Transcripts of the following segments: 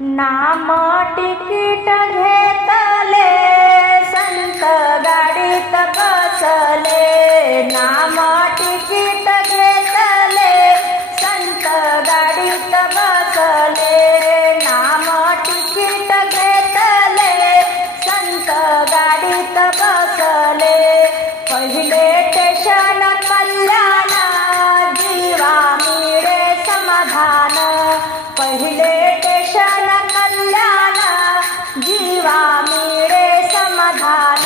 नाम तिकीट घेतले संत गाडीत बसले, नाम तिकीट घेतले संत गाडीत बसले, नाम तिकीट घेतले संत गाडीत बसले। पहिले स्टेशन कल्याण जीवा मिळे समाधान, पहिले स्टेशन कल्याण जीवा मिळे समाधान।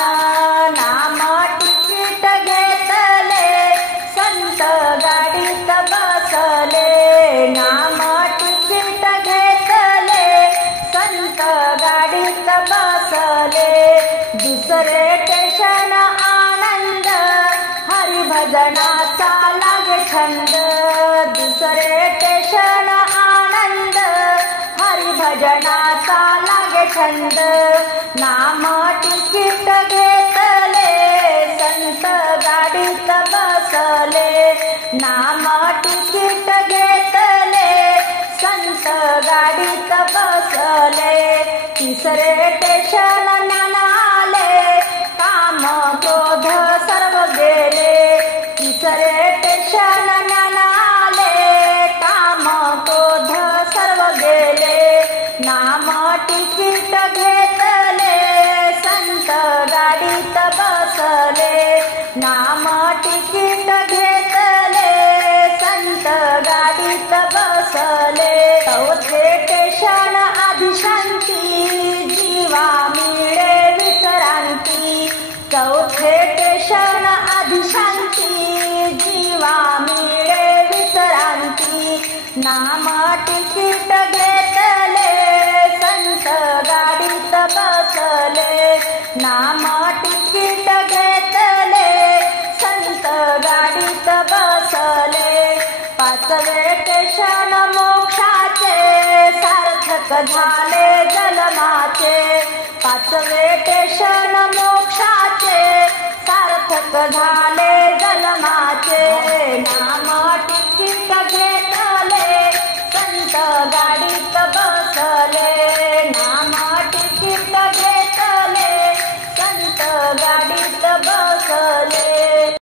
नाम तिकीट घेतले संत गाडीत बसले, नाम तिकीट घेतले संत गाडीत बसले। दुसरे स्टेशन आनंद हरिभजनाचा लागे छंद, दुसरे स्टेशन आनंद हरिभजनाचा लागे छंद। नाम तिकीट घेतले संत गाडीत बसले, नाम तिकीट घेतले संत गाडीत बसले। तिसरे स्टेशन ज्ञानाले काम क्रोध सर्व गेले, तिसरे स्टेशन ज्ञानाले काम क्रोध सर्व गेले। नाम तिकीट घेतले संत गाडीत बसले, नाम तिकीट घेतले संत गाडीत बसले। चौथे स्टेशन आदिशांती जीवा मिळे विश्रांती, चौथे स्टेशन आदिशांती जीवा मिळे विश्रांती। नाम तिकीट घेतले संत गाडीत बसले, नाम तिकीट घेतले संत गाडीत बसले। पाचवे स्टेशन मोक्षाचे सार्थक झाले जन्माचे, पाचवे स्टेशन मोक्षाचे सार्थक झाले